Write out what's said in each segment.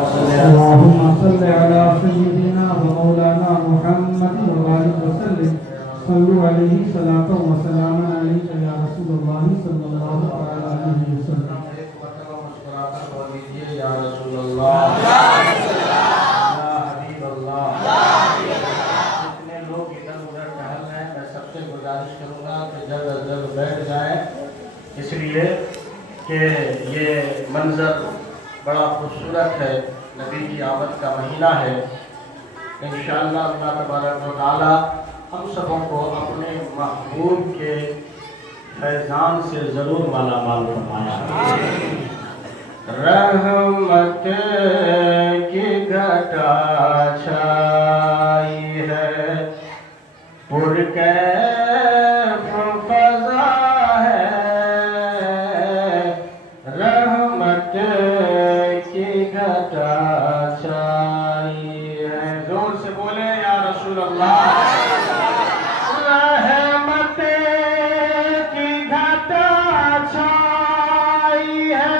اللهم صل على سيدنا ومولانا محمد وآله وسلم. صلوا عليه صلاة وسلام عليك يا رسول الله صلى الله عليه وسلم. یا رسول اللہ یا حبیب اللہ. جتنے لوگ ادھر ادھر ٹہل رہے ہیں میں سب سے گزارش کروں گا کہ جلد از جلد بیٹھ جائیں، اس لیے کہ یہ منظر بڑا خوبصورت ہے. نبی کی آمد کا مہینہ ہے. انشاءاللہ اللہ تبارک و تعالی ہم سبوں کو اپنے محبوب کے فیضان سے ضرور مالا مال فرمائے. رحمت کی گھٹا چھائی ہے، پرکیف فضا ہے. رحمت کی گھٹا چھائی ہے. زور سے بولے یا رسول اللہ. رحمت کی گھٹا چھائی ہے،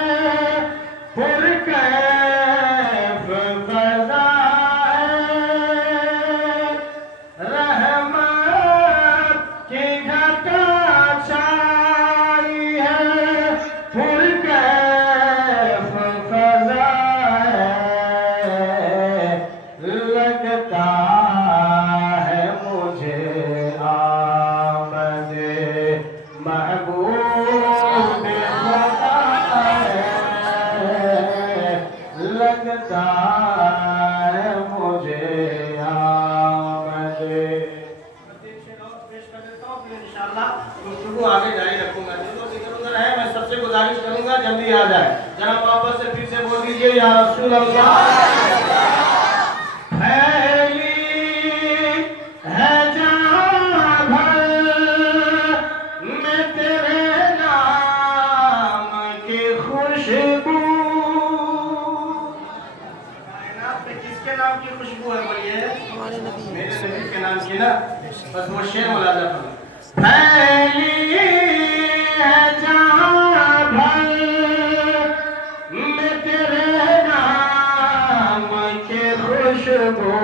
پرکیف فضا ہے. رحمت کی گھٹا چھائی ہے، پرکیف فضا ہے. لگتا ہے مجھے آمد محبوب خدا ہے. لگتا ہے مجھے آمد. پیش کر دیتا ہوں، پھر انشاءاللہ گفتگو آگے جاری رکھوں گا. جو لوگ ادھر ادھر ہیں میں سب سے گزارش کروں گا جلدی آ جائے. جناب واپس سے پھر سے بول دیجئے یا رسول اللہ. پھیلی ہے جہاں بھر میں تیرے نام کی خوشبو. کائنات میں کس کے نام کی خوشبو ہے بولیے؟ میرے نبی کے نام کی نا. بس وہ شعر ملاحظہ کرنا. پھیلی ہے جہاں بھر میں تیرے نام کی خوشبو.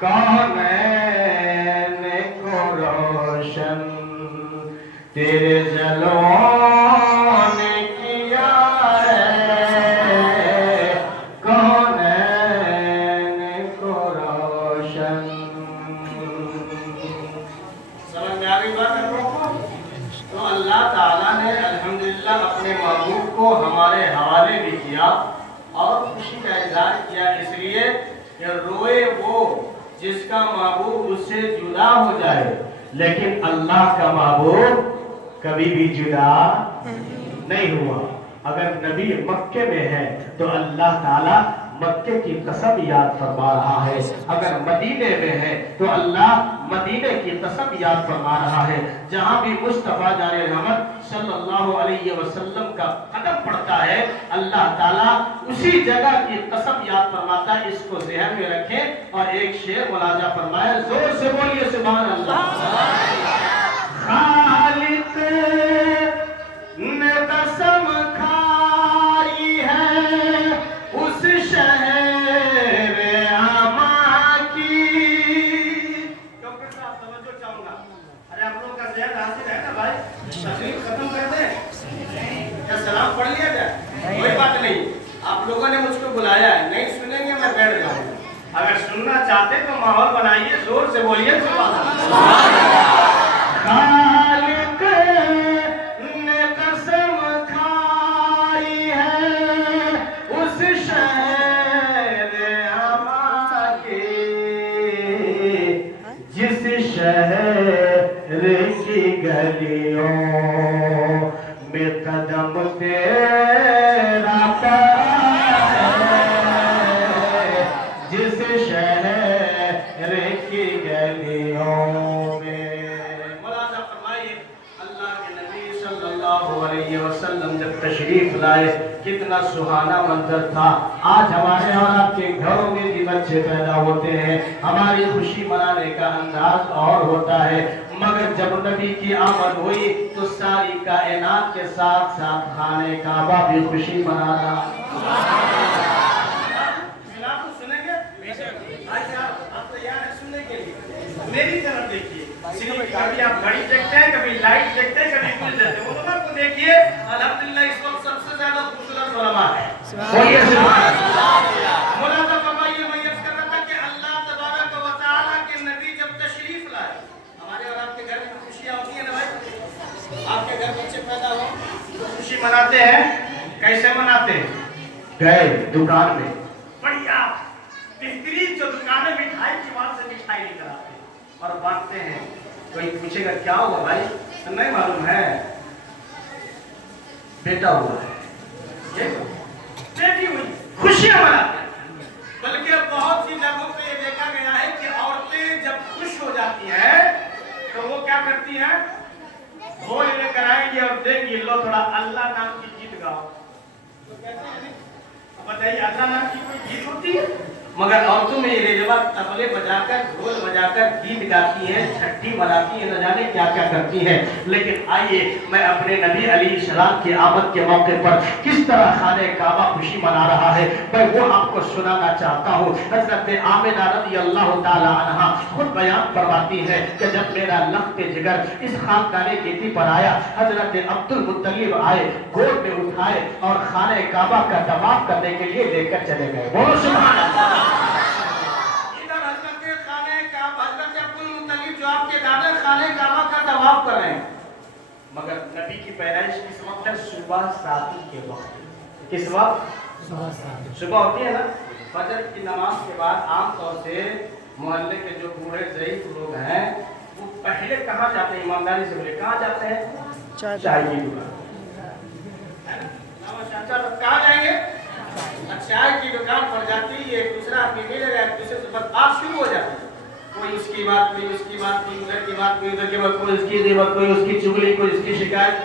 کونین کو روشن تیرے جلووں نے کیا ہے. کونین کو روشن. سمجھ میں آ گئی بات ہے کو؟ تو اللہ تعالیٰ نے الحمدللہ اپنے محبوب کو ہمارے حوالے بھی کیا اور خوشی کا اظہار کیا، اس لیے کہ روئے وہ جس کا محبوب اس سے جدا ہو جائے، لیکن اللہ کا محبوب کبھی بھی جدا نہیں ہوا. اگر نبی مکے میں ہے تو اللہ تعالیٰ مکے کی قسم یاد فرما رہا ہے. اگر مدینے میں ہے تو اللہ مدینے کی قسم یاد فرما رہا ہے. جہاں بھی مصطفیٰ جان رحمت صلی اللہ علیہ وسلم کا قدم پڑتا ہے اللہ تعالیٰ اسی جگہ کی قسم یاد فرماتا ہے. اس کو ذہن میں رکھیں اور ایک شعر ملاحظہ فرمائے. زور سے بولیے سبحان اللہ. خالق نے قسم کھائی ہے اس شہر اما کی. ڈاکٹر صاحب توجہ چاہوں گا. ارے آپ لوگوں کا ذہن حاضر ہے نا بھائی؟ تقریر ختم کر دیں یا سلام پڑھ لیا جائے؟ کوئی بات نہیں. آپ لوگوں نے مجھ کو بلایا ہے، نہیں سنیں گے میں بیٹھ جاؤں. اگر سننا چاہتے تو ماحول بنائیے. زور سے بولیے سبحان اللہ. خالق نے قسم کھائی ہے اس شہر اما کی، جس شہر کی گلیوں میں قدم تیرا پڑا ہے. جس شہر کی گلیوں میں. ملاحظہ فرمائیے اللہ کے نبی صلی اللہ علیہ وسلم جب تشریف لائے کتنا سہانا منظر تھا. آج ہمارے اور آپ کے گھروں میں بھی بچے پیدا ہوتے ہیں، ہماری خوشی منانے کا انداز اور ہوتا ہے، مگر جب نبی کی آمد ہوئی تو ساری کائنات کے ساتھ ساتھ خانہ کعبہ بھی خوشی منا رہا. कभी आप घड़ी देखते हैं, कभी लाइट देखते हैं, कभी कुछ देखते हैं। उलमा को देखिए, अल्हम्दुलिल्लाह इस वक्त सबसे ज्यादा खूबसूरत उलमा है। बोलिए सुभान अल्लाह। मुलाजा फरमाइए, मैं अर्ज कर रहा था कि अल्लाह तबारक व तआला के नबी जब तशरीफ लाए, हमारे और आपके घर में खुशियां होती है ना भाई? आपके घर बच्चे पैदा हो तो खुशी मनाते हैं। कैसे मनाते हैं? गए दुकान में, बढ़िया बेहतरीन जो दुकान है मिठाई की, वहां से मिठाई लेकर आते हैं और बांटते हैं। कोई पूछेगा क्या हुआ भाई? तो नहीं मालूम है, बेटा हुआ है, ये बेटी हुई, खुशियां मनाते हैं। बल्कि बहुत सी जगहों पे ये देखा गया है कि औरतें जब खुश हो जाती हैं तो वो क्या करती हैं? ढोल लेकर आएंगी और देंगी, लो थोड़ा अल्लाह नाम की गीत गाओ। तो कहते हैं बताइए, अल्लाह नाम की कोई गीत होती है? मगर औरतों में ये रेजवा तबले बजाकर, ढोल बजाकर गीत गाती हैं, छठी मनाती हैं, न जाने क्या क्या करती हैं। लेकिन आइए मैं अपने नबी अलैहिस्सलाम की आमद के मौके पर किस तरह खाने काबा खुशी मना रहा है, मैं वो आपको सुनाना चाहता हूँ। हजरत आमिना रज़ियल्लाहु ताला अन्हा खुद बयान फरमाती है कि जब मेरा लख्त जिगर इस खानदानी खेती पर आया, हजरत अब्दुल मुत्तलिब आए, गोद में उठाए और खाने काबा का तवाफ करने के लिए लेकर चले गए। बोलो सुभान अल्लाह। इधर हजरत खाने का हजरत अब्दुल मुत्तलिब जो आपके दादा खाने काबा का तवाफ कर रहे हैं, मगर नबी की पैदाइश किस वक्त है? सुबह सादी के वक्त। किस वक्त? सुबह होती है ना, फजर की नमाज के बाद आमतौर से मोहल्ले के जो बूढ़े ज़ईफ लोग हैं वो पहले कहाँ जाते हैं? ईमानदारी से बोले, कहाँ जाते हैं? चाय की दुकान। कहाँ जाएंगे? चाय की दुकान पर जाती है, एक दूसरा आदमी मिलेगा, एक दूसरे से बात शुरू हो जाती है। कोई उसकी बात, कोई उसकी बात, कोई उधर की बात, कोई उधर की बात, कोई उसकी देवत, कोई उसकी चुगली, कोई उसकी शिकायत।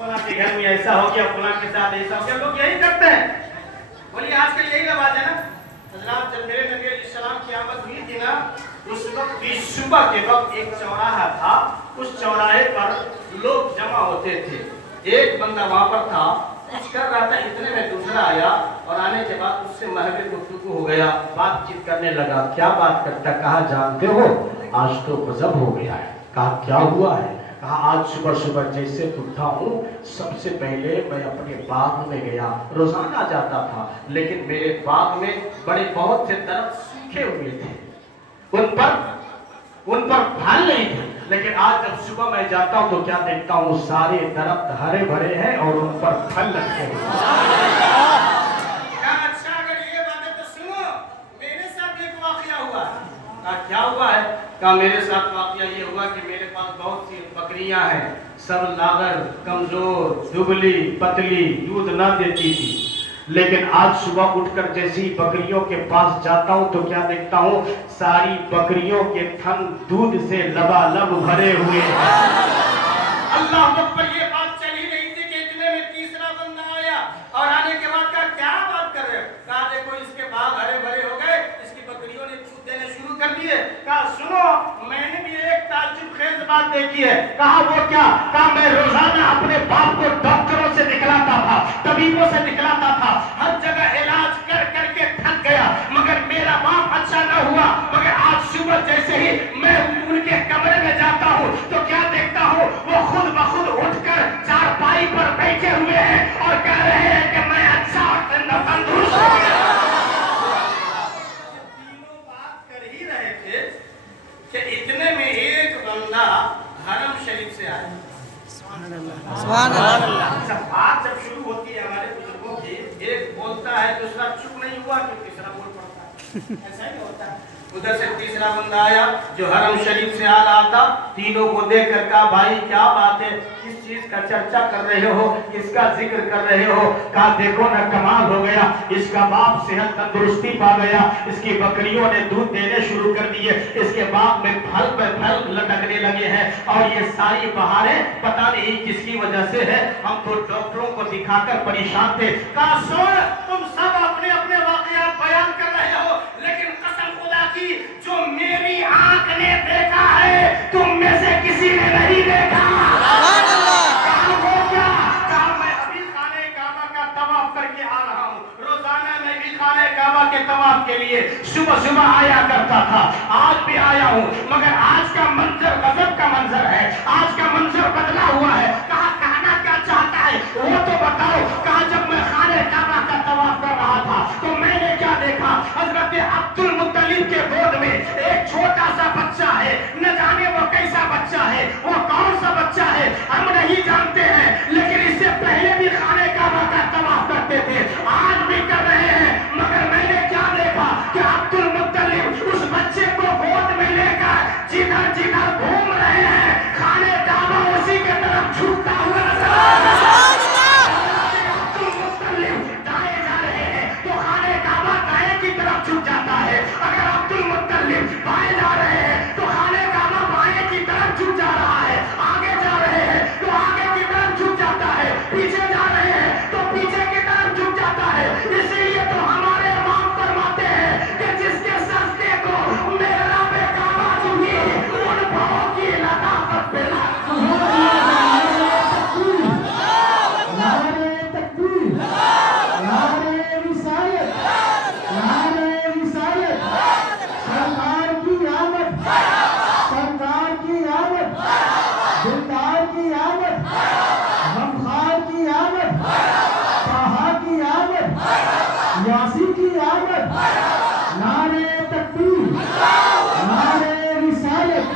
फलां के घर में ऐसा हो गया, फलां के साथ ऐसा हो गया। लोग यही करते हैं। बोलिए आजकल यही रवाज है ना। हजरात जब मेरे नबी अलैहिस्सलाम की आमद हुई थी ना, उस वक्त भी सुबह के वक्त एक चौराहा था, उस चौराहे पर लोग जमा होते थे। एक बंदा वहां पर था, कुछ कर रहा था, इतने में दूसरा आया और आने के बाद उससे महवे गुफ्तगू हो गया, बातचीत करने लगा। क्या बात करता? कहा जानते हो आज तो गजब हो गया है। कहा क्या हुआ है? कहा आज सुबह सुबह जैसे उठा हूँ, सबसे पहले मैं अपने बाग में गया, रोजाना जाता था, लेकिन मेरे बाग में बड़े बहुत से दरख्त सूखे हुए थे, उन पर फल नहीं थे। लेकिन आज जब सुबह मैं जाता हूँ तो क्या देखता हूँ? सारे दरख्त हरे भरे हैं और उन पर फल लगे हुए हैं। अच्छा, अगर ये बात है तो सुनो, मेरे साथ एक वाकया हुआ। कहा क्या हुआ है? कहा मेरे साथ वाकया ये हुआ कि मेरे पास बहुत सी बकरियां हैं, सब लागर, कमजोर, दुबली पतली, दूध ना देती थी। लेकिन आज सुबह उठकर जैसे ही बकरियों के पास जाता हूँ तो क्या देखता हूँ? सारी बकरियों के थन दूध से लबालब भरे हुए हैं। अल्लाह अकबर। ये बात चल ही रही थी कि इतने में तीसरा बंदा आया और आने के बाद कहा क्या बात कर रहे हो? कहा देखो इसके बाग हरे भरे हो गए, इसकी बकरियों ने दूध देने शुरू कर दिए। कहा सुनो, मैंने भी एक ताज्जुब खेज बात देखी है। कहा वो क्या? कहा मैं रोजाना अपने बाप को डॉक्टरों से दिखलाता था, तबीबों से दिखलाता था, हर जगह इलाज कर करके थक गया, मगर मेरा बाप अच्छा न हुआ। मगर आज सुबह जैसे ही मैं उनके कमरे में जाता हूँ तो क्या देखता हूँ? वो खुद ब खुद उठकर चारपाई पर बैठे हुए हैं और कह रहे हैं कि मैं अच्छा और तंदुरुस्त हो गया। तीनों बात कर ही रहे थे कि इतने में एक बंदा हरम शरीफ से आया। सुभान अल्लाह। बात जब शुरू होती है हमारे बुजुर्गों की, एक बोलता है दूसरा चुप नहीं हुआ कि तीसरा बोल पड़ता है, ऐसा ही होता है। उधर से तीसरा बंदा आया जो हरम शरीफ से आ रहा था। तीनों को देख कर कहा भाई क्या बात है, किस चीज का चर्चा कर रहे हो, किसका जिक्र कर रहे हो? कहा देखो ना कमाल हो गया, इसका बाप सेहत तंदुरुस्ती पा गया, इसकी बकरियों ने दूध देने शुरू कर दिए, इसके बाप में फल पे फल लटकने लगे हैं और ये सारी बहारें पता नहीं किसकी वजह से है। हम तो डॉक्टरों को दिखाकर परेशान थे। कहा सुन, तुम सब अपने अपने वाकयात बयान कर रहे हो, लेकिन कसम खुदा की जो मेरी आंख ने देखा है तुम में से किसी ने नहीं देखा। कहा वो क्या? कहा मैं अभी खाने काबा का तवाफ करके आ रहा हूँ, रोजाना मैं भी खाने काबा کے طواف کے لیے صبح صبح آیا کرتا تھا، آج بھی آیا ہوں، مگر آج کا منظر غضب کا منظر ہے، آج کا منظر بدلا ہوا ہے۔ کہا کہنا کیا چاہتا ہے وہ تو بتاؤ۔ کہا جب میں خانہ کعبہ کا طواف کر رہا تھا تو میں نے کیا دیکھا؟ حضرت عبد المطلب کے گود میں ایک چھوٹا سا بچہ ہے، نہ جانے وہ کیسا بچہ ہے، وہ کون سا بچہ ہے ہم نہیں جانتے ہیں، لیکن اس سے پہلے بھی خانہ کعبہ کا طواف کرتے تھے، آج بھی کر رہے ہیں، مگر میں نے کیا دیکھا کہ عبد المطلب اس بچے کو گود میں لے کر جدھر جدھر گھوم رہے ہیں، خانہ کعبہ اسی کے طرف جھکتا ہوا نظر آ رہا ہے۔ عبد المطلب دائیں جا رہے ہیں تو خانہ کعبہ دائیں کی طرف جھک جاتا ہے، اگر عبد المطلب بائیں جا رہے ہیں تو خانہ کعبہ بائیں کی طرف جھک جا رہا ہے، آگے جا رہے ہیں تو آگے کی طرف جھک جاتا ہے، پیچھے جا رہے ہیں تو پیچھے کی طرف جھک جاتا ہے۔ اسی لیے تو ہمارے امام فرماتے ہیں کہ جس کے سجدے کو محراب کعبہ جھکی ان پاؤں کی لطافت پہ نعرے تکبیر، نعرے رسالت، نعرے رسالت، سرکار کی آمد، سرکار کی آمد، دلدار کی آمد، غمخوار کی آمد، طٰہٰ کی آمد، یاسین کی آمد، نعرے تکبیر، نعرے رسالت۔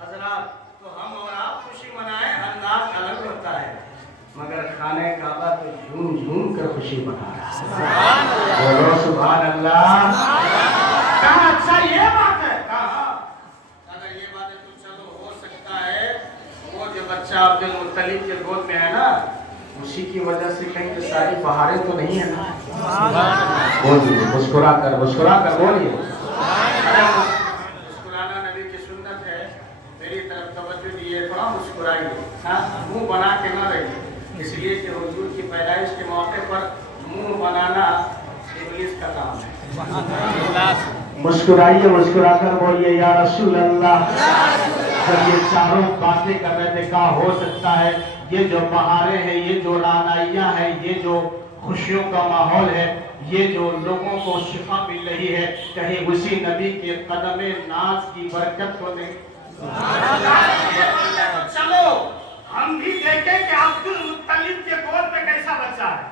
حضرات تو ہم اور آپ خوشی منائیں، انداز الگ ہوتا ہے، مگر خانہ کعبہ تو جھوم جھوم کر خوشی منا رہا ہے۔ بولو سبحان اللہ۔ کہا اچھا یہ بات ہے، کہا اگر یہ بات ہے تو چلو ہو سکتا ہے وہ جو بچہ عبد المطلب کے گود میں ہے نا اسی کی وجہ سے کہیں کہ ساری بہاریں تو نہیں ہیں نا۔ بولیے مسکرا کر بولیے۔ مسکرانا نبی کی سنت ہے، میری طرف توجہ دیے، تھوڑا مسکرائیے، منہ بنا کے نہ رہیے، اس لیے کہ حضور کی پیدائش کے موقع پر منہ بنانا ابلیس کا کام ہے۔ مسکرائیے، مسکرا کر بولیے یا رسول اللہ۔ جب یہ چاروں باتیں کر رہے تھے کہا ہو سکتا ہے یہ جو بہاریں ہیں، یہ جو رعنائیاں ہیں، یہ جو خوشیوں کا ماحول ہے، یہ جو لوگوں کو شفا مل رہی ہے، کہیں اسی نبی کے قدم ناز کی برکت تو نہیں۔ چلو ہم بھی دیکھیں کہ عبد المطلب کے گود میں کیسا بچہ ہے،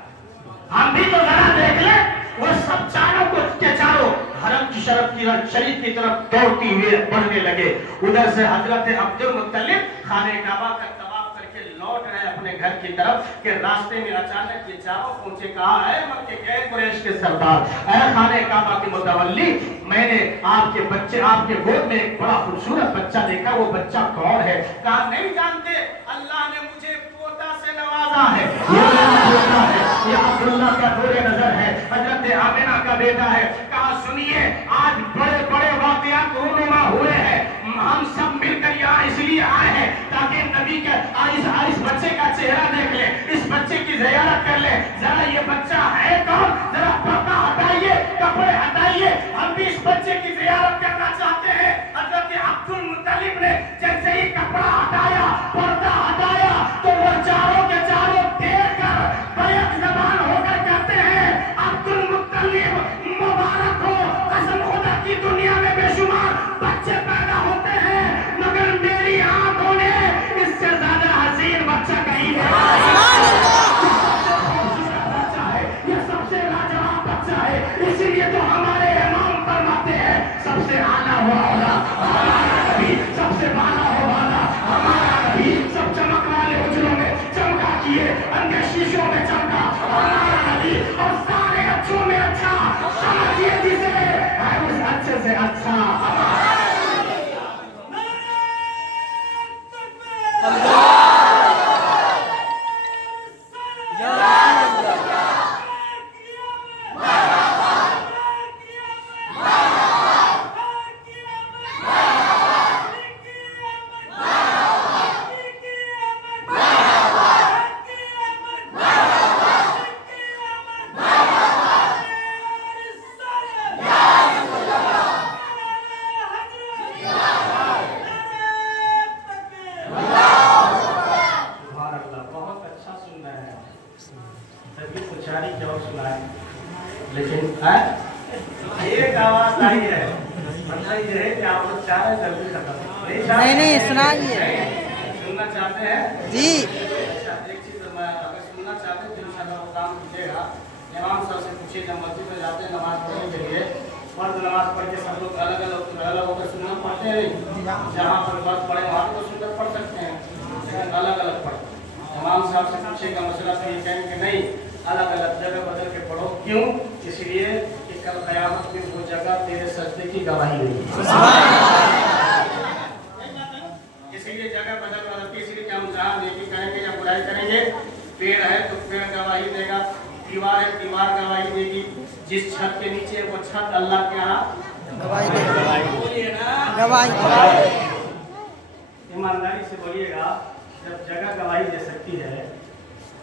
ہم بھی تو ذرا دیکھ لیں۔ وہ سب چاروں کے چاروں حرم کی شریف کی طرف دوڑتی ہوئے بڑھنے لگے، ادھر سے حضرت عبد المطلب خانہ کعبہ کا طواف کر کے لوٹ رہے اپنے گھر کی طرف کہ راستے میں اچانک یہ چاروں پہنچے، کہا اے مکے کے قریش کے سردار، اے خانہ کعبہ کے متولی، میں نے آپ کے بچے، آپ کے گود میں ایک بڑا خوبصورت بچہ دیکھا، وہ بچہ کون ہے؟ کہا نہیں جانتے، اللہ نے مجھے پوتا سے نوازا ہے، یہ میرا پوتا ہے، یہ عبداللہ کا نور نظر ہے، حضرت آمنہ کا بیٹا ہے۔ کہا سنیے آج بڑے بڑے واقعات رونما ہوئے ہیں، ہم سب مل کر یہاں اس لیے آئے ہیں تاکہ نبی کا اس بچے کا چہرہ دیکھ لیں، اس بچے کی زیارت کر لیں، ذرا یہ بچہ ہے کون، ذرا پردہ ہٹائیے، کپڑے ہٹائیے، ہم بھی اس بچے کی زیارت کرنا چاہتے ہیں۔ حضرت عبد المطلب نے جیسے ہی کپڑا ہٹایا، پردہ ہٹایا تو وہ چاروں کے چاروں دیکھ کر بیک زبان ہو کر کہتے ہیں عبد المطلب مبارک ہو، قسم خدا کی دنیا میں بے شمار بچے پیدا ہوتے ہیں مگر میری آنکھوں نے اس سے زیادہ حسین بچہ کہیں نہیں۔ یہ سب سے لاجواب بچہ ہے، اسی لیے تو ہمارے امام فرماتے ہیں سب سے اعلیٰ ہوا اولا ہمارا نبی، سب سے بالا ہو والا ہمارا نبی، سب چمک والے اجروں میں چمکا کیے، اندھے شیشوں میں چمکا ہمارا نبی، اور سارے اچھوں میں اچھا سمجھیے جسے ہے اس اچھے سے اچھا ہمارا लेकिन एक आवाज आई है, मतलब ये है कि आप लोग चाह रहे हैं जल्दी खत्म नहीं सुनाइए सुनना चाहते हैं जी। अच्छा, एक चीज मैं अगर सुनना चाहते हैं तो इंशाल्लाह वो काम कीजिएगा। इमाम साहब से पूछिए, जब मस्जिद में जाते हैं नमाज पढ़ने के लिए, फर्ज नमाज पढ़ के सब लोग अलग अलग होकर सुनना पढ़ते हैं नहीं, जहाँ पर फर्ज पढ़े वहाँ तो सुनकर पढ़ सकते हैं, लेकिन अलग अलग पढ़ते हैं। इमाम साहब से पूछिएगा मसला, तो ये कहेंगे नहीं अलग अलग जगह बदल के पढ़ो। क्यों? इसलिए कि कल क़यामत में वो जगह तेरे सजदे की गवाही देगी। इसीलिए जगह बदल के, इसलिए कि हम जहाँ नेकी करेंगे या बुराई करेंगे, पेड़ है तो पेड़ गवाही देगा, दीवार है दीवार गवाही देगी, जिस छत के नीचे वो छत अल्लाह के यहाँ गवाही दे, बोलिए ना, गवाही। ईमानदारी से बोलिएगा। जब जगह गवाही दे सकती है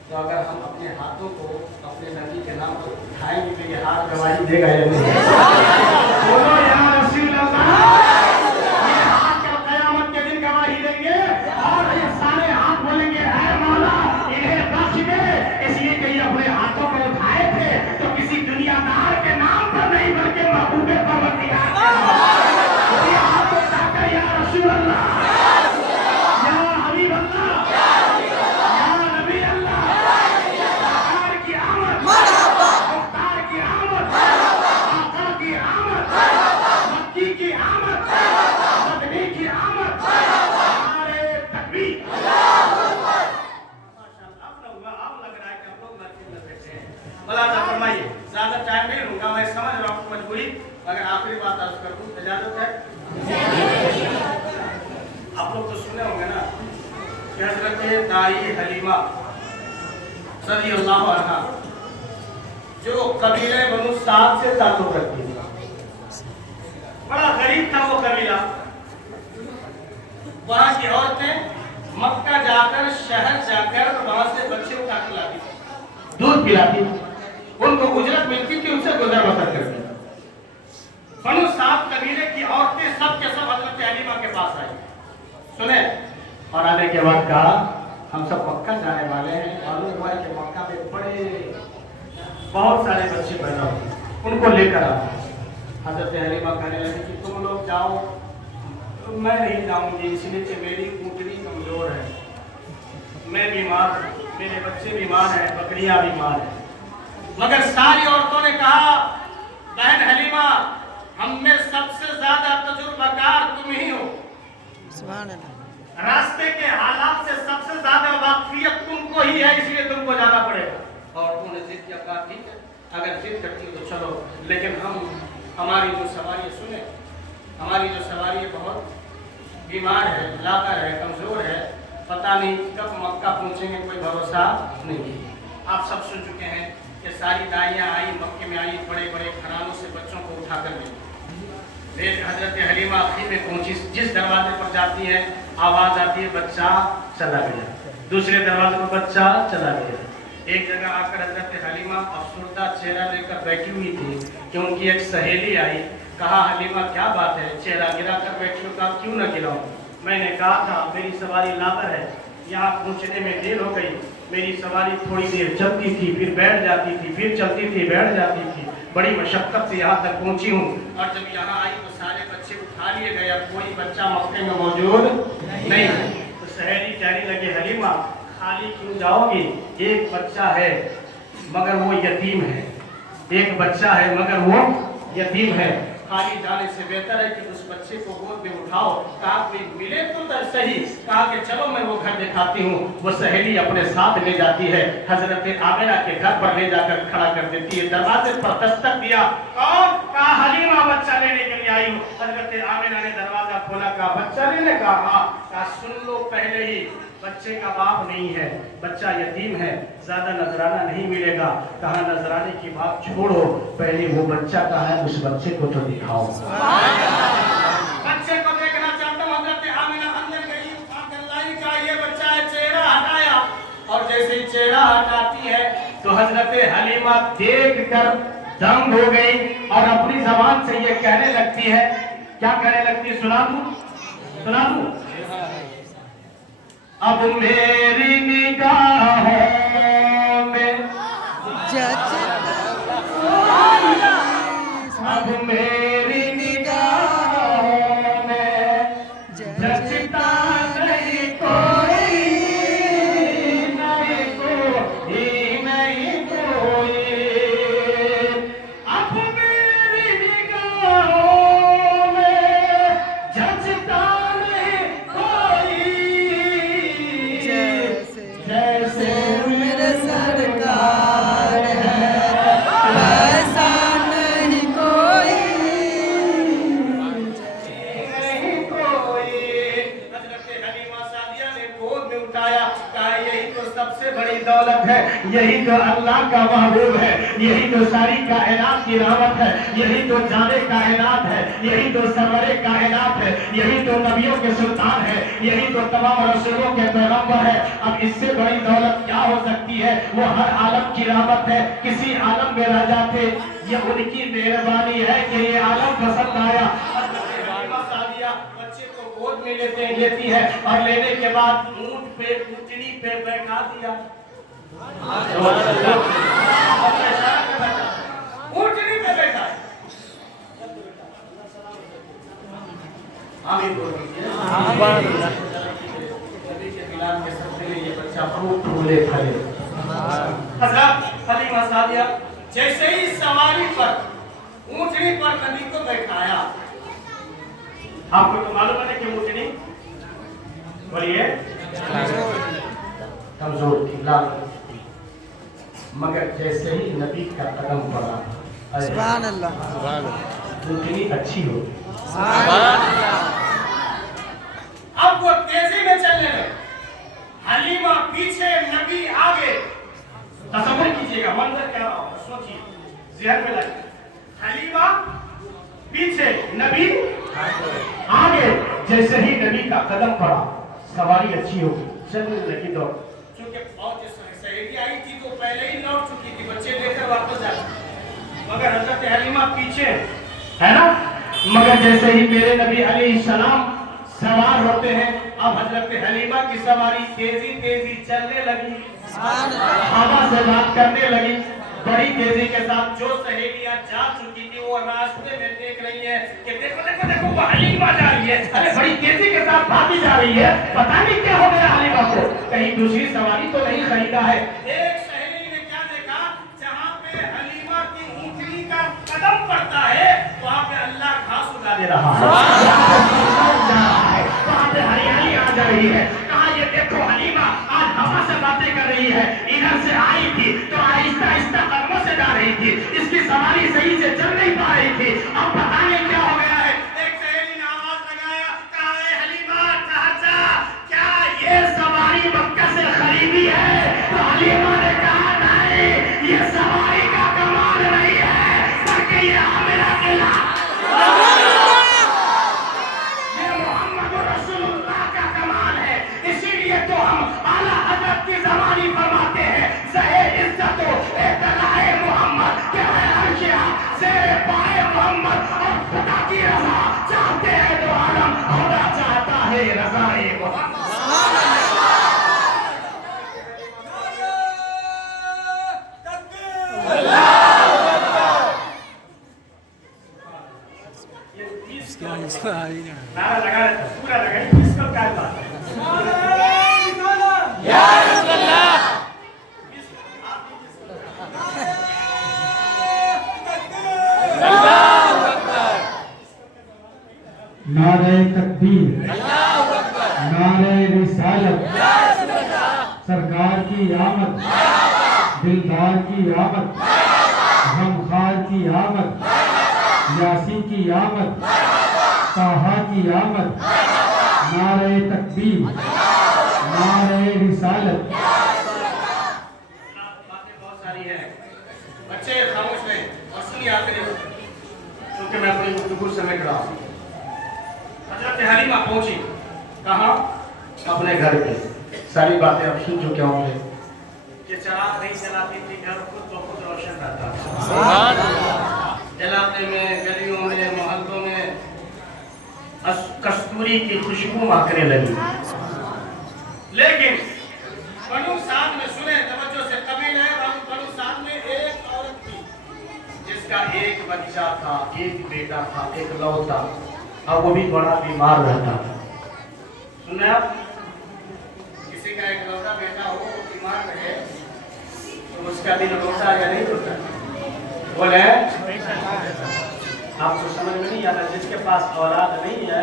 तो अगर हम अपने हाथों को अपने नबी के नाम पर उठाएंगे तो ये हाथ गवाही देगा या नहीं? बोलो या रसूल अल्लाह। ये हाथ कल क़यामत के दिन गवाही देंगे और ये सारे हाथ बोलेंगे ऐ मौला इन्हें बख्श दे, इसलिए कि ये अपने हाथों को उठाए थे तो किसी दुनियादार के नाम पर नहीं बल्कि महबूबे परवरदिगार के नाम पर। ये हाथ उठाकर या रसूल अल्लाह, या हबीब अल्लाह, या नबी अल्लाह, सरकार की आमद, मुख्तार की आमद, आका की आमद, मक्की की आमद, मदनी की आमद, नारे तकबीर। माशाअल्लाह, आप लग रहा है कि आप लोग मस्जिद में बैठे हैं। भला सा फरमाइए, ज्यादा टाइम नहीं लूंगा, मैं समझ रहा हूँ मजबूरी, अगर आखिरी बात अर्ज कर दूं, इजाजत है? आप लोग तो सुने होंगे ना कि हजरत दाई हलीमा रज़ियल्लाहु अन्हा जो कबीले बनु साद से ताल्लुक रखती थी, बड़ा गरीब था वो कबीला। वहाँ की औरतें मक्का जाकर शहर जाकर वहाँ से बच्चे उठा कर लाती थी, दूध पिलाती थी, उनको उजरत मिलती थी, उनसे गुजर बसर करती थी। बनु साद कबीले की औरतें सब के सब हजरत हलीमा के पास आई, सुने, और आने के बाद कहा हम सब मक्का जाने वाले हैं। मालूम हुआ कि मक्का में बड़े बहुत सारे बच्चे पैदा हुए, उनको लेकर आओ। हजरत हलीमा कहने लगी कि तुम लोग जाओ, तो मैं नहीं जाऊंगी, इसलिए कि मेरी ऊँटनी कमजोर है, मैं बीमार हूँ, मेरे बच्चे बीमार हैं, बकरियां बीमार हैं। मगर सारी औरतों ने कहा बहन हलीमा, हम में सबसे ज्यादा तजुर्बाकार तुम ही हो, सुभान अल्लाह। रास्ते के हालात से सबसे ज्यादा वाकफियत तुमको ही है, इसलिए तुमको जाना पड़ेगा। और तुमने जिद किया, कहा ठीक है, अगर जिद करती हो तो चलो, लेकिन हमारी जो सवारी सुने, हमारी जो सवारी बहुत बीमार है, लाकर है, कमजोर है, पता नहीं कब मक्का पहुंचेंगे, कोई भरोसा नहीं। आप सब सुन चुके हैं कि सारी दाइयाँ आई, मक्के में आई, बड़े बड़े घरानों से बच्चों को उठाकर ले। फिर हजरत हलीमा आखिर में पहुंची, जिस दरवाजे पर जाती है आवाज आती है बच्चा चला गया, दूसरे दरवाजे पर बच्चा चला गया। एक जगह आकर हजरत हलीमा अफसरदा चेहरा लेकर बैठी हुई थी कि उनकी एक सहेली आई, कहा हलीमा क्या बात है, चेहरा गिरा कर बैठी हो? कहा क्यों न गिराऊं, मैंने कहा था मेरी सवारी लाकर है, यहाँ पहुँचने में देर हो गई, मेरी सवारी थोड़ी देर चलती थी, फिर बैठ जाती थी, फिर चलती थी, बैठ जाती थी, बड़ी मशक्कत से यहाँ तक पहुँची हूँ, और जब यहाँ आई तो सारे बच्चे उठा लिए गए, अब कोई बच्चा मक्के में मौजूद नहीं। तो सहेली कहने लगे हलीमा खाली क्यों जाओगी, एक बच्चा है मगर वो यतीम है, एक बच्चा है मगर वो यतीम है, खाली जाने से बेहतर है कि उस बच्चे को गोद में उठाओ। कहा कोई मिले तो सही, कहा कि चलो मैं वो घर दिखाती हूँ। वो सहेली अपने साथ ले जाती है, हजरत आमिना के घर पर ले जाकर खड़ा कर देती है। दरवाजे पर दस्तक दिया और कहा हलीमा बच्चा लेने के लिए आई हूँ। हजरत आमिना ने दरवाजा खोला, कहा बच्चा लेने का? कहा सुन लो, पहले ही बच्चे का बाप नहीं है, बच्चा यतीम है, ज्यादा नजराना नहीं मिलेगा। कहा नजराने की बात छोड़ो, पहले वो बच्चा कहाँ है, उस बच्चे को तो दिखाओ। बच्चे को देखना चाहता हूँ। हजरत आमिना अंदर गई, कहा ये बच्चा है, चेहरा हटाया, और जैसे ही चेहरा हटाती है तो हजरत हलीमा देख कर दंग हो गई और अपनी जबान से ये कहने लगती है, क्या कहने लगती है, सुना दूं? अब मेरी निगाहों में जज یہی تو اللہ کا محبوب ہے، یہی تو ساری کائنات کی رحمت ہے، یہی تو جانے کائنات ہے، یہی تو سرور کائنات ہے، یہی تو نبیوں کے سلطان ہے، یہی تو تمام رسولوں کے پیغمبر ہے۔ اب اس سے بڑی دولت کیا ہو سکتی ہے؟ وہ ہر عالم کی رحمت ہے، کسی عالم میں رہ جاتے، یہ ان کی مہربانی ہے کہ یہ عالم پسند آیا۔ بچے کو گود میں لیتی ہے اور لینے کے بعد اونٹ پہ اونٹنی پہ بیٹھا دیا، اونٹنی پہ بیٹھا ہے۔ آمین بول دیجیے۔ نبی کے ملاد کے سب میں یہ بچہ خوب پھولے پھلے۔ حضرت حلیمہ سعدیہ جیسے ہی سواری پر اونٹنی پر نبی کو بیٹھایا، آپ کو تو معلوم ہے کہ اونٹنی بولیے کمزور تھی، لاغر، مگر جیسے ہی نبی کا قدم پڑا، سبحان اللہ، اونٹنی اچھی ہو گئی۔ سبحان اللہ۔ اب وہ تیزی میں چلنے لگے، حلیمہ پیچھے، نبی آگے۔ تصور کیجئے گا منظر کیا رہا ہوگا، سوچئے، ذہن میں لائے۔ حلیمہ پیچھے، نبی آگے۔ جیسے ہی نبی کا قدم پڑا، سواری اچھی ہو گئی، چلنے لگی دوڑ۔ چونکہ بہت سہیلی آئی تھی تو پہلے ہی لوٹ چکی تھی، بچے لے کر واپس جا چکی، مگر حضرت حلیمہ پیچھے ہے نا۔ مگر جیسے ہی میرے نبی علیہ السلام سوار ہوتے ہیں، اب حضرت حلیمہ کی سواری تیزی تیزی چلنے لگی، ہوا سے بات کرنے لگی بڑی تیزی کے ساتھ۔ جو سہیلیاں جا چکی تھی وہ راستے میں دیکھ رہی ہیں کہ دیکھو دیکھو دیکھو وہ حلیمہ جا رہی ہے، ارے بڑی تیزی کے ساتھ بھاگی جا رہی ہے، پتہ نہیں کیا ہو گیا حلیمہ کو، کہیں دوسری سواری تو نہیں خریدا ہے۔ ایک سہیلی نے کیا دیکھا، جہاں پہ حلیمہ کی اونٹنی کا قدم پڑتا ہے وہاں پہ اللہ گھاس اگا دے رہا ہے، وہاں پہ ہریالی آ جا رہی ہے۔ کہا یہ دیکھو حلیمہ آج ہوا سے باتیں کر رہی ہے، ادھر سے آئی تھی تو آہستہ آہستہ قدموں سے جا رہی تھی، اس کی سواری صحیح سے چل نہیں پا رہی تھی، اب پتہ نہیں کیا ہو گیا ہے۔ ایک سہیلی نے آواز لگایا، کہا اے حلیمہ چاچا کیا یہ سواری مکہ سے خریدی ہے؟ تو حلیمہ نے کہا نہیں، یہ سواری کا کمال نہیں ہے بلکہ یہ عامرہ قلعہ، یہ محمد رسول اللہ کا کمال ہے۔ اسی لیے تو ہم اعلیٰ حضرت کی زبانی فرماتے ہیں، زہے عزت و اطلاع محمد کہ ہے عرشہ زیر پائے محمد، اور خدا کی رضا چاہتے ہیں تو عالم، خدا چاہتا ہے رضائے محمد۔ نعرہ لگا رہے تھے، پورا لگا رہے تھے، اس کو کیا بات ہے؟ نعرہ تکبیر، نعرہ رسالت، سرکار کی آمد، دلدار کی آمد، غمخوار کی آمد، یاسین کی آمد، طٰہٰ کی آمد، نعرہ تکبیر، نعرہ رسالت۔ باتیں بہت ساری ہیں، بچے خاموش رہیں اور سنیے آخری، کیونکہ میں اپنی گفتگو سمیٹ رہا ہوں۔ حضرت حلیمہ پہنچی، کہاں؟ اپنے گھر پہ۔ ساری باتیں اب سن چکے ہوں گے کہ چراغ نہیں جلاتی تھی، گھر خود بخود روشن رہتا تھا۔ علاقے میں، گلیوں میں، محلوں میں کستوری کی خوشبو مہکنے لگی۔ لیکن بنو سعد میں، سنیں توجہ سے، قبیلہ بنو سعد میں ایک عورت تھی جس کا ایک بچہ تھا، ایک بیٹا تھا، ایک لوتا، اور وہ بھی بڑا بیمار رہتا تھا۔ سنیں آپ، کسی کا ایک لوتا بیٹا ہو وہ بیمار رہے تو اس کا دل روتا یا نہیں روتا؟ بولے آپ کو سمجھ میں نہیں آتا، جس کے پاس اولاد نہیں ہے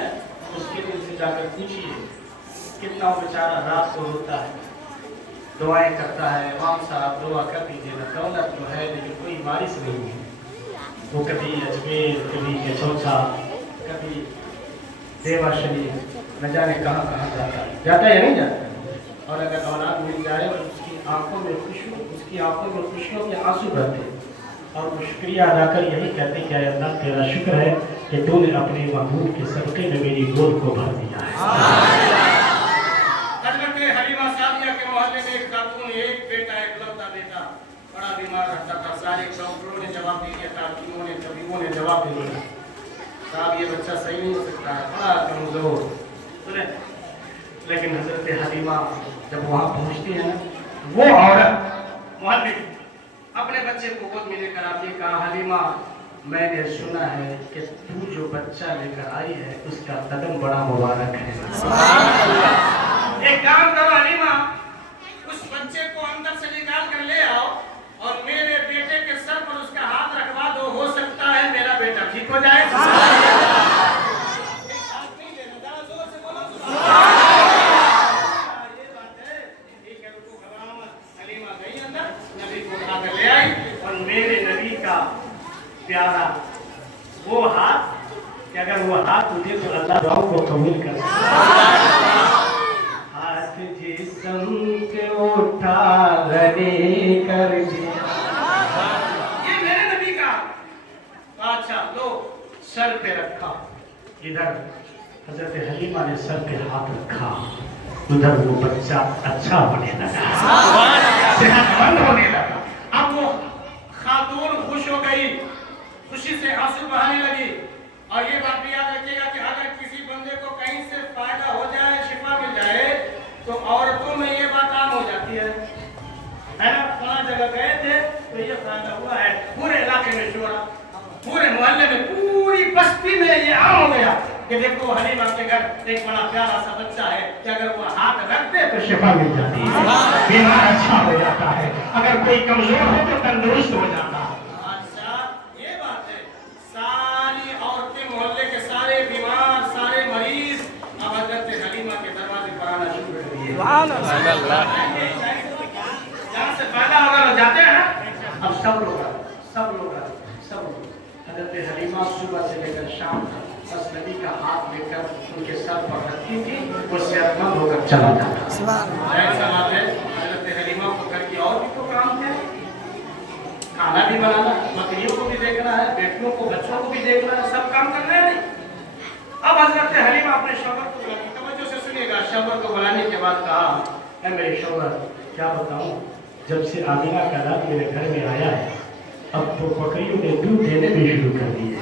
اس کے دل سے جا کر پوچھئے کتنا وہ بیچارہ رات کو روتا ہے، دعائیں کرتا ہے، امام صاحب دعا کر دیجیے نا، دولت تو ہے لیکن کوئی وارث نہیں ہے، وہ کبھی اجمیر، کبھی یچوچا، کبھی دیوا شریف، نہ جانے کہاں کہاں جاتا ہے یا نہیں جاتا، اور اگر اولاد مل جائے اور اس کی आंखों में खुशियों उसकी आंखों में खुशियों के आंसू बहते और वो शुक्रिया अदा कर यही कहते कि अल्लाह तेरा शुक्र है कि तूने अपने महबूब के सदक़े में मेरी गोद को भर दिया है। हज़रत हलीमा सादिया के मोहल्ले में एक खातून, एक बेटा, इकलौता बेटा, बड़ा बीमार रहता था। सारे डॉक्टरों ने जवाब दे दिया था, हकीमों ने, तबीबों ने जवाब दे दिया, साहब ये बच्चा सही नहीं हो सकता है, बड़ा कमजोर। सुने, लेकिन हज़रत हलीमा जब वहाँ पहुँचती है ना, वो औरत मोहल्ले अपने बच्चे को गोद में लेकर आती है, कहा हलीमा मैंने सुना है कि तू जो बच्चा लेकर आई है उसका कदम बड़ा मुबारक है। एक काम करो हलीमा, उस बच्चे को अंदर से निकाल कर ले आओ और मेरे बेटे के सर पर उसका हाथ रखवा दो, हो सकता है मेरा बेटा ठीक हो जाए। मेरे नबी का प्यारा वो हाथ कि अगर वो हाथ उठे तो अल्लाह दुआओं को कबूल कर। हाथ जिस्म के उठा गने कर दिया, ये मेरे नबी का। अच्छा लो, सर पे रखा, इधर हजरत हलीमा ने सर पे हाथ रखा, उधर वो बच्चा अच्छा होने लगा, सेहतमंद होने लगा। अब वो खातून खुश हो गई, खुशी से आंसू बहाने लगी। और ये बात भी याद रखिएगा कि अगर किसी बंदे को कहीं से फायदा हो जाए, शिफा मिल जाए, तो औरतों में ये बात आम हो जाती है ना। फला जगह गए थे तो ये फायदा हुआ है, पूरे इलाके में शोरा, पूरे मोहल्ले में, पूरी बस्ती में ये आम हो गया कि देखो हलीमा के घर एक बड़ा प्यारा सा बच्चा है कि अगर वो हाथ रखते तो शिफा मिल जाती है, बीमार अच्छा हो जाता है, अगर कोई कमजोर हो तो तंदुरुस्त हो जाता है। अच्छा ये बात है, सारी औरतें मोहल्ले के सारे बीमार, सारे मरीज अब हजरत हलीमा के दरवाजे पर आना शुरू कर दिए। जहाँ से फायदा होगा लोग जाते हैं ना, अब सब लोग हजरत हलीमा सुबह से लेकर शाम तक बस नबी का हाथ लेकर उनके सर पर रखती थी, वो सेहतमंद होकर चला जाता। ऐसा बात है, हजरत हलीमा को घर की और भी तो काम थे, खाना भी बनाना, बकरियों को भी देखना है, बेटियों को, बच्चों को भी देखना है, सब काम करना है। अब हजरत हलीमा अपने शौहर को बुलाने, तवज्जो से सुनिएगा, शौहर को बुलाने के बाद कहा, ऐ मेरे शौहर क्या बताऊं, जब से आमिना का लाल मेरे घर में आया है, अब तो बकरियों ने दूध देने भी शुरू कर दिए,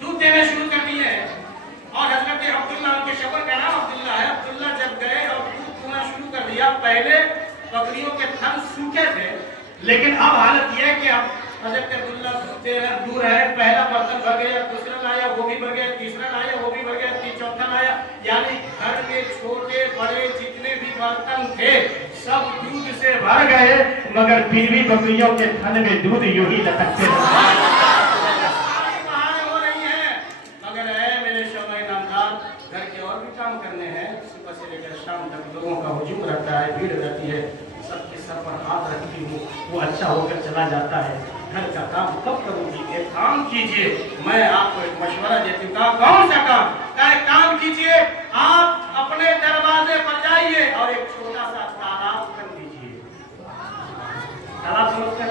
दूध देने शुरू कर दिए। और हजरत अब्दुल्ला, उनके शौहर का नाम अब्दुल्ला है, अब्दुल्ला जब गए और दूध दूना शुरू कर दिया, पहले बकरियों के थन सूखे थे, लेकिन अब हालत यह है कि अब हजरत अब्दुल्ला दूर है, पहला बर्तन भर गया, दूसरा लाया वो भी भर गया, तीसरा लाया वो भी भर गया, चौथा लाया, यानी घर में छोटे बड़े जितने भी बर्तन थे सब दूध से भर गए, मगर फिर भी बकरियों के थन में दूध यूं ही लटकते हो रही है। मगर है मेरे शौहर नामदार, घर के और भी काम करने हैं, सुबह से लेकर शाम तक लोगों का हुजूम रहता है, भीड़ रहती है, सबके सर पर हाथ रखती हूँ, वो अच्छा होकर चला जाता है। घर का काम कब करूंगी, एक काम कीजिए, मैं आपको एक मशवरा देती हूँ। कौन सा काम? एक काम कीजिए, आप अपने दरवाजे पर जाइए और एक छोटा सा तालाब कर दीजिए। तालाब समझकर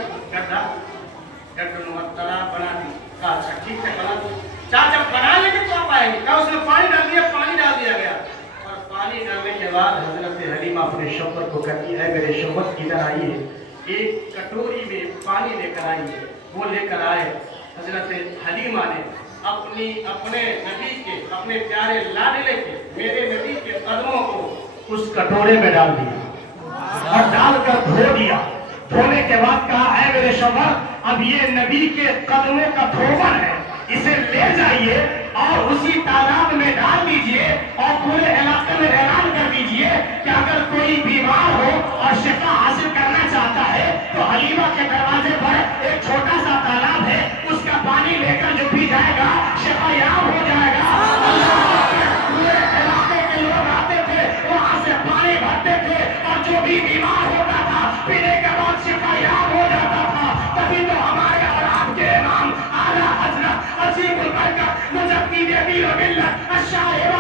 तालाब बना दी, अच्छा ठीक है बना दो, जब बना लेंगे तो आप आएंगे, क्या उसमें पानी डाल दिया, पानी डाल दिया गया, और पानी डालने के बाद हजरत हलीमा अपने शौहर को कहती है, मेरे शौहर इधर आइए, एक कटोरी में पानी लेकर आइए। वो लेकर आए, हजरत हलीमा ने अपने नबी के, अपने प्यारे लाडले के, मेरे नबी के कदमों को उस कटोरे में डाल दिया और डालकर धो दिया। धोने के बाद कहा, है मेरे शौहर, अब ये नबी के कदमों का धोवन है, इसे ले जाइए और उसी तालाब में डाल दीजिए और पूरे इलाके में ऐलान कर दीजिए कि अगर कोई बीमार हो और शिफा हासिल करना चाहता है तो हलीमा के दरवाजे पर एक छोटा सा तालाब है, उसका पानी लेकर जो पी जाएगा शिफा याब हो जाएगा। पूरे इलाके के लोग आते थे, वहां से पानी भरते थे और जो भी बीमार होता था पीने के बाद शिफा याब हो जाता था। तभी तो हमारे और आपके इमाम आला हजरत अजीमुल बरकत मुजद्दिद अमीरुल मिल्लत अश-शाइब